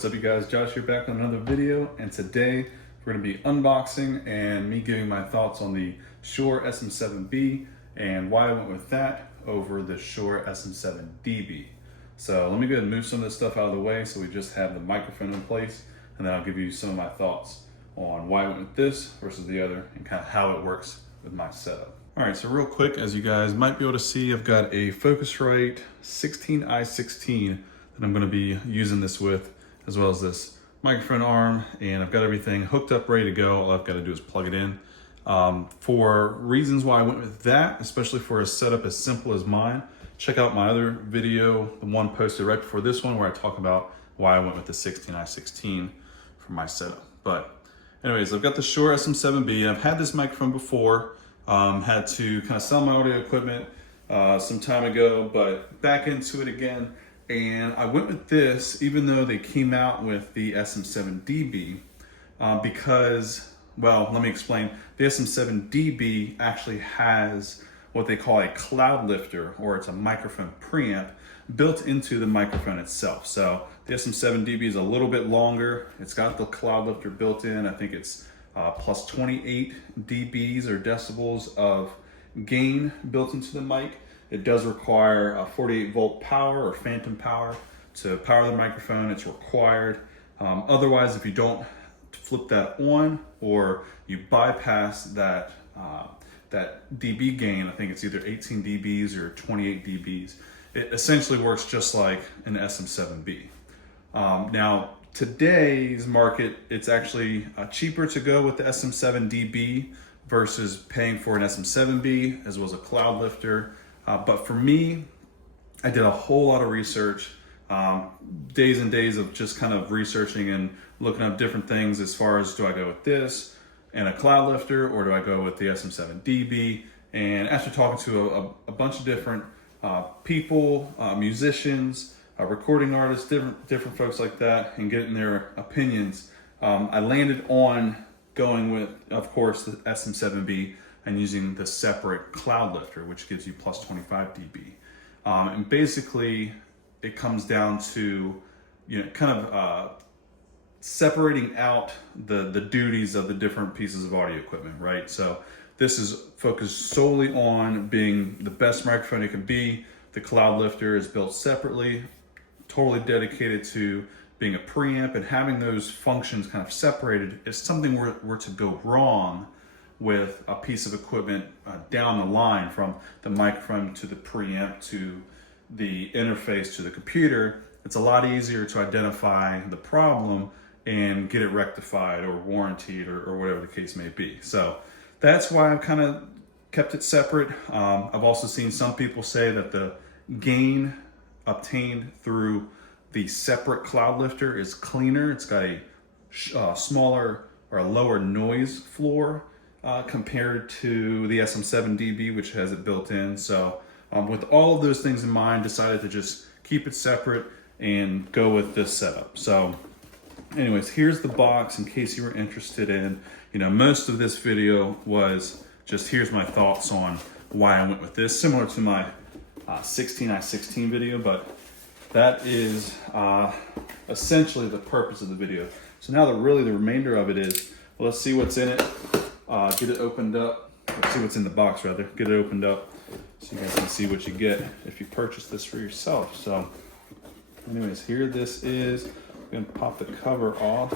what's up you guys? Josh here back on another video, and today we're going to be unboxing and me giving my thoughts on the Shure SM7B and why I went with that over the Shure SM7dB. So let me go ahead and move some of this stuff out of the way so we just have the microphone in place, and then I'll give you some of my thoughts on why I went with this versus the other and kind of how it works with my setup. All right, so real quick, as you guys might be able to see, I've got a Focusrite 16i16 that I'm going to be using this with, as well as this microphone arm, and I've got everything hooked up, ready to go. All I've got to do is plug it in. For reasons why I went with that, especially for a setup as simple as mine, check out my other video, the one posted right before this one, where I talk about why I went with the 16i16 for my setup. But anyways, I've got the Shure SM7B. I've had this microphone before, had to kind of sell my audio equipment some time ago, but back into it again. And I went with this, even though they came out with the SM7dB, because, well, let me explain. The SM7dB actually has what they call a Cloudlifter, or it's a microphone preamp built into the microphone itself. So the SM7dB is a little bit longer. It's got the Cloudlifter built in. I think it's plus 28 dBs or decibels of gain built into the mic. It does require a 48 volt power or phantom power to power the microphone. It's required. Otherwise, if you don't flip that on or you bypass that that dB gain, I think it's either 18 dBs or 28 dBs, it essentially works just like an SM7B. Now, today's market, it's actually cheaper to go with the SM7dB versus paying for an SM7B as well as a Cloudlifter. But for me, I did a whole lot of research, days and days of just kind of researching and looking up different things as far as, do I go with this and a Cloudlifter, or do I go with the SM7dB? And after talking to a bunch of different people, musicians, recording artists, different folks like that, and getting their opinions, I landed on going with, of course, the SM7B and using the separate Cloudlifter, which gives you plus 25 dB. And basically, it comes down to, kind of separating out the duties of the different pieces of audio equipment, right? So this is focused solely on being the best microphone it can be. The Cloudlifter is built separately, totally dedicated to being a preamp, and having those functions kind of separated. If something were to go wrong with a piece of equipment down the line, from the microphone to the preamp to the interface to the computer, it's a lot easier to identify the problem and get it rectified or warranted or whatever the case may be. So that's why I've kind of kept it separate. I've also seen some people say that the gain obtained through the separate Cloudlifter is cleaner. It's got a smaller or a lower noise floor compared to the SM7dB, which has it built in. So with all of those things in mind, decided to just keep it separate and go with this setup. So anyways, here's the box in case you were interested in, most of this video was just, here's my thoughts on why I went with this, similar to my 16i16 video, but that is essentially the purpose of the video. So now the remainder of it is, well, let's see what's in it. Get it opened up. Let's see what's in the box, rather. Get it opened up so you guys can see what you get if you purchase this for yourself. So anyways, here this is. I'm gonna pop the cover off.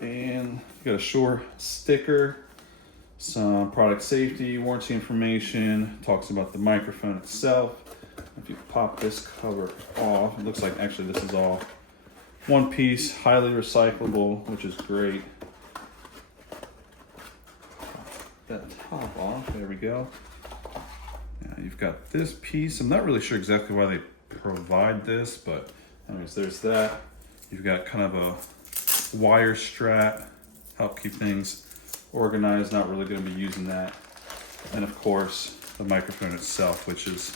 And you got a Shure sticker, some product safety, warranty information, talks about the microphone itself. If you pop this cover off, it looks like actually this is all one piece, highly recyclable, which is great. That top off, there we go. Now you've got this piece. I'm not really sure exactly why they provide this, but anyways, there's that. You've got kind of a wire strap, help keep things organized. Not really going to be using that. And of course, the microphone itself, which is,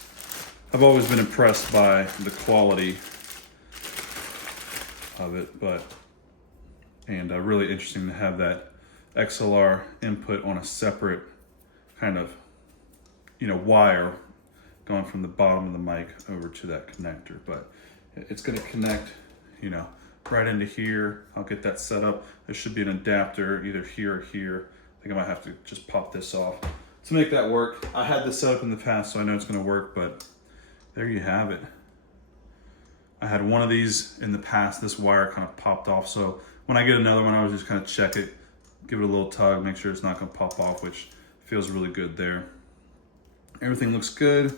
I've always been impressed by the quality of it, and really interesting to have that XLR input on a separate kind of, wire going from the bottom of the mic over to that connector. But it's going to connect you know, right into here. I'll get that set up. There should be an adapter either here or here. I think I might have to just pop this off to make that work. I had this set up in the past, so I know it's gonna work, but there you have it. I had one of these in the past. This wire kind of popped off, so when I get another one, I would just kind of check it, give it a little tug, make sure it's not gonna pop off, which feels really good there. Everything looks good.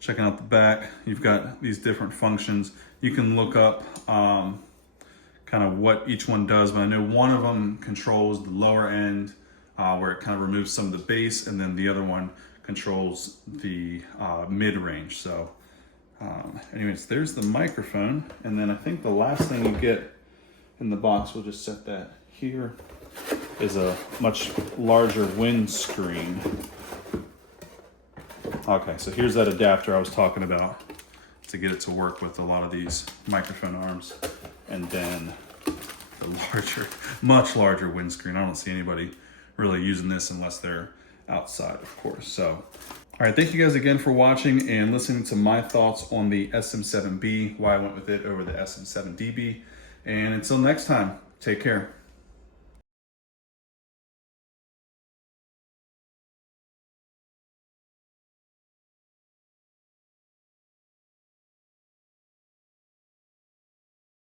Checking out the back, you've got these different functions. You can look up kind of what each one does, but I know one of them controls the lower end where it kind of removes some of the bass, and then the other one controls the mid-range. So anyways, there's the microphone, and then I think the last thing you get in the box, we'll just set that here, is a much larger windscreen. Okay, so here's that adapter I was talking about to get it to work with a lot of these microphone arms. And then the larger, much larger windscreen. I don't see anybody really using this unless they're outside, of course. So, all right, thank you guys again for watching and listening to my thoughts on the SM7B, why I went with it over the SM7dB. And until next time, take care.